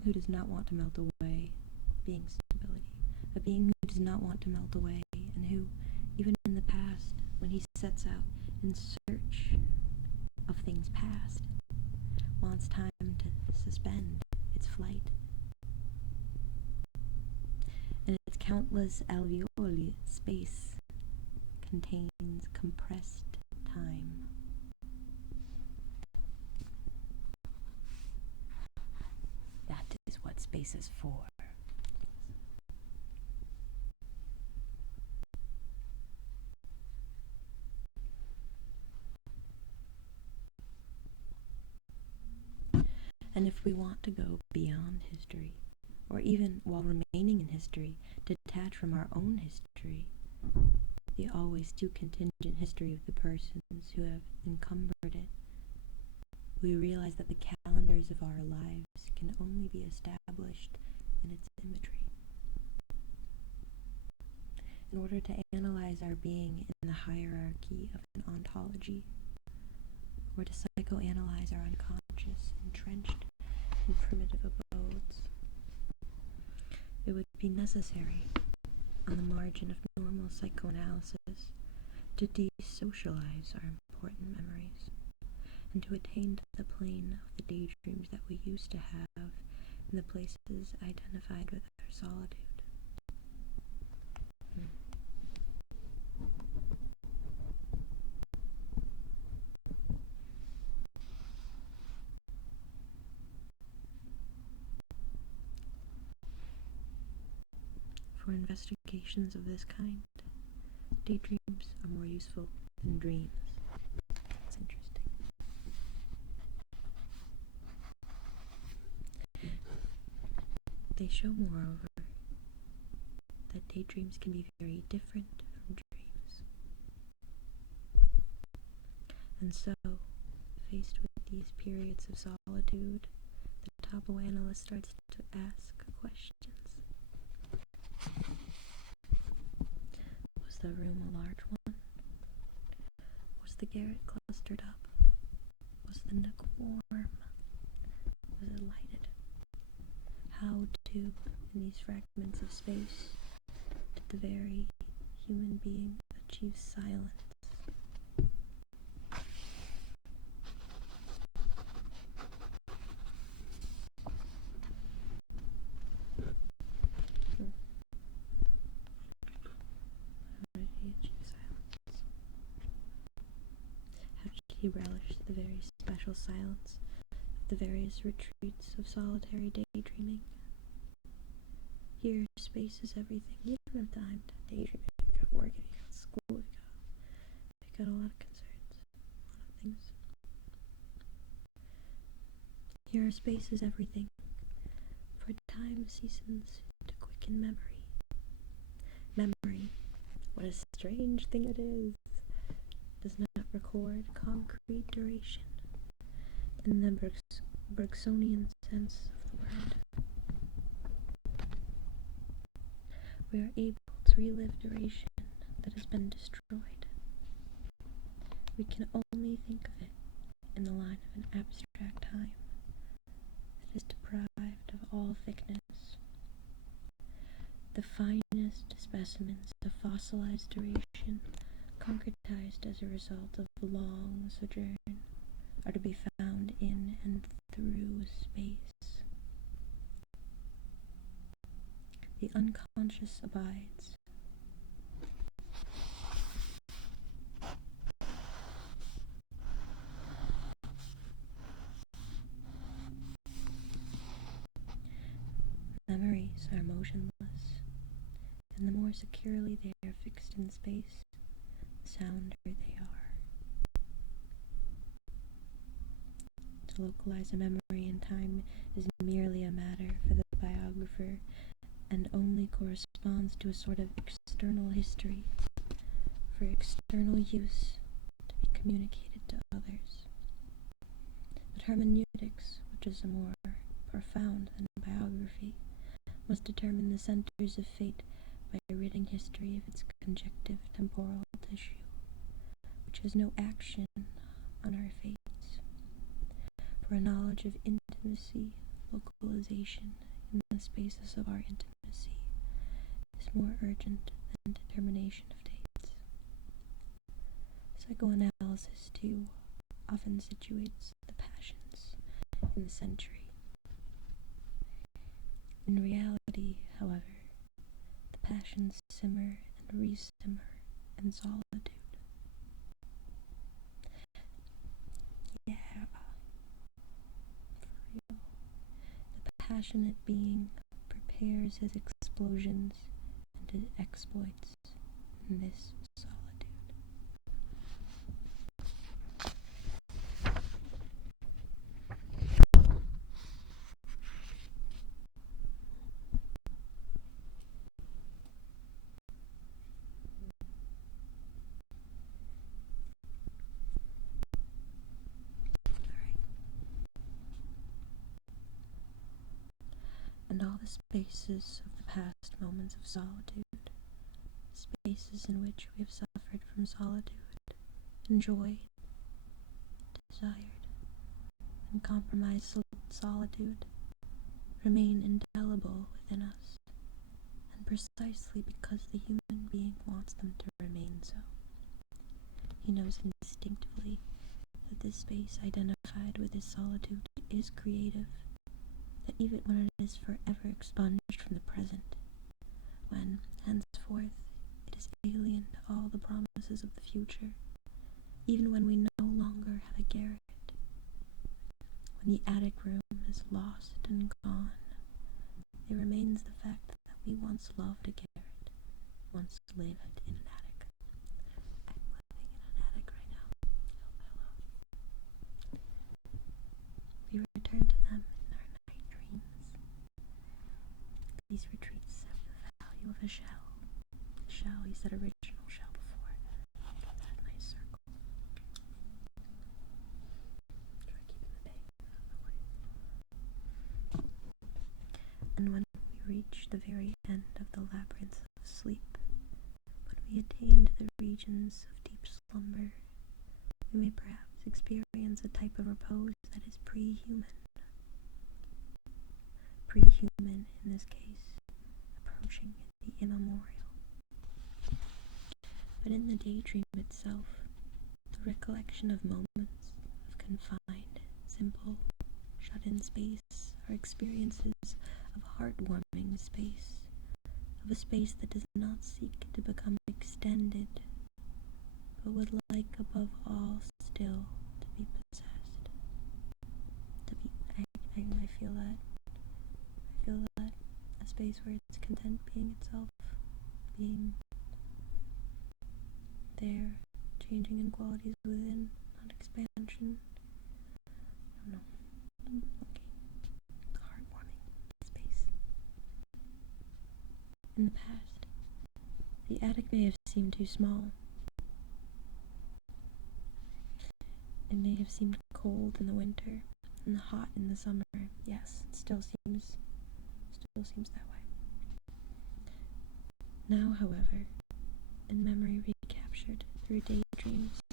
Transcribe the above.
being who does not want to melt away, being stability. A being who does not want to melt away, and who, even in the past, when he sets out in search of things past, wants time to suspend its flight. And its countless alveoli, space contains compressed time. That is what space is for. And if we want to go beyond history, or even while remaining in history, detach from our own history, the always too contingent history of the persons who have encumbered it, we realize that the calendars of our lives can only be established in its imagery. In order to analyze our being in the hierarchy of an ontology, or to psychoanalyze our unconscious, entrenched in primitive abodes, it would be necessary, on the margin of normal psychoanalysis, to desocialize our important memories, and to attain to the plane of the daydreams that we used to have in the places identified with our solitude. For investigations of this kind, daydreams are more useful than dreams. That's interesting. They show, moreover, that daydreams can be very different from dreams. And so, faced with these periods of solitude, the topoanalyst starts to ask questions. Was the room a large one? Was the garret clustered up? Was the nook warm? Was it lighted? How, too, in these fragments of space, did the very human being achieve silence? He relished the very special silence of the various retreats of solitary daydreaming. Here, space is everything. You don't have time to daydream if you got work, if you got school, if you got a lot of concerns, a lot of things. Here, space is everything, for time ceases to quicken memory. Memory, what a strange thing it is, does not record concrete duration in the Bergsonian sense of the word. We are able to relive duration that has been destroyed. We can only think of it in the line of an abstract time that is deprived of all thickness. The finest specimens of fossilized duration, concretized as a result of long sojourn, are to be found in and through space. The unconscious abides. Memories are motionless, and the more securely they are fixed in space, the sounder they are. To localize a memory in time is merely a matter for the biographer, and only corresponds to a sort of external history, for external use to be communicated to others. But hermeneutics, which is more profound than biography, must determine the centers of fate by ridding history of its conjective temporal tissue, which has no action on our fates. For a knowledge of intimacy localization in the spaces of our intimacy is more urgent than determination of dates. Psychoanalysis, too, often situates the passions in the century. In reality, however, the passions simmer and re-simmer in solitude. Yeah, for real. The passionate being prepares his explosions and his exploits in this solitude. And all the spaces of the past moments of solitude, spaces in which we have suffered from solitude, enjoyed, desired, and compromised solitude, remain indelible within us, and precisely because the human being wants them to remain so. He knows instinctively that this space identified with his solitude is creative, that even when it is forever expunged from the present, when, henceforth, it is alien to all the promises of the future, even when we no longer have a garret, when the attic room is lost and gone, it remains the fact that we once loved a garret, once lived in an attic. I'm living in an attic right now. Hello. We return to them in our night dreams. These retreats have the value of a shell. The shell, you said original shell before. That nice circle. Try keeping the bang out of the way. And when we reach the very end of the labyrinth of sleep, when we attain to the regions of deep slumber, we may perhaps experience a type of repose that is pre-human. Pre-human, in this case, approaching the immemorial. But in the daydream itself, the recollection of moments of confined, simple, shut-in space are experiences of heartwarming space, of a space that does not seek to become extended, but would like above all still to be possessed. I feel that. I feel that a space where it's content being itself, being there, changing in qualities within, not expansion. I don't know. Okay. Heartwarming space. In the past, the attic may have seemed too small. It may have seemed cold in the winter and hot in the summer. Yes, it still seems that way. Now, however, in memory recaptured through daydreams,